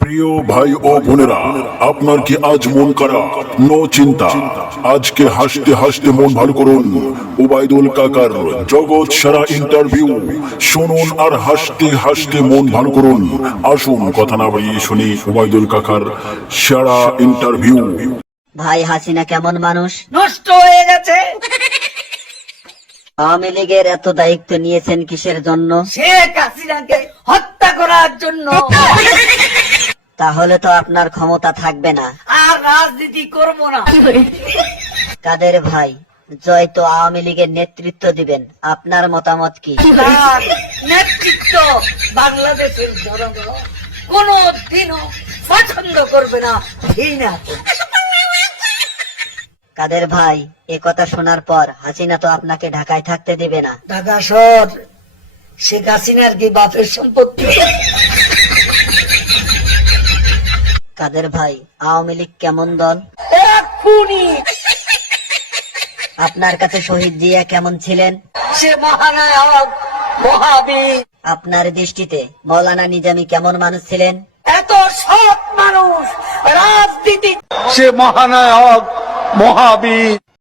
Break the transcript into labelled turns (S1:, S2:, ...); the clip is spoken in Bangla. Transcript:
S1: প্রিয় ভাই ও বোনেরা, আপনার কি আজ মন খারাপ? নো চিন্তা, আজকে হাসতে হাসতে মন ভালো করুন। ওবায়দুল কাকার জগৎ সারা ইন্টারভিউ শুনুন আর হাসতে হাসতে মন ভালো করুন। আসুন কথা না বাড়িয়ে শুনি ওবায়দুল কাকার সারা ইন্টারভিউ।
S2: ভাই, হাসিনা কেমন মানুষ?
S3: নষ্ট হয়ে গেছে।
S2: আওয়ামী লীগের এত দায়িত্ব নিয়েছেন কিসের জন্য?
S3: শেখ হাসিনাকে হত্যা করার জন্য।
S2: তাহলে তো আপনার ক্ষমতা থাকবে না।
S3: আর রাজনীতি করব না।
S2: কাদের ভাই, জয় তো আওয়ামী লীগের নেতৃত্ব দিবেন, আপনার মতামত কি?
S3: তার নেতৃত্ব বাংলাদেশের জনগণ কোনো দিনও পছন্দ করবে না, ঘৃণা করবে।
S2: কাদের ভাই, এ কথা শোনার পর হাসিনা তো আপনাকে ঢাকায় থাকতে দিবে না।
S3: ঢাকা শহর শেখ হাসিনার কি বাপের সম্পত্তি?
S2: কাদের ভাই, আওয়ামী লীগ কেমন দল?
S3: এক্ষুনি
S2: আপনার কাছে শহীদ জিয়া কেমন ছিলেন?
S3: সে মহানায়ক, মহাবীর।
S2: আপনার দৃষ্টিতে মৌলানা নিজামী কেমন মানুষ ছিলেন?
S3: এত সৎ মানুষ রাজনীতি।
S4: সে মহানায়ক, মহাবীর।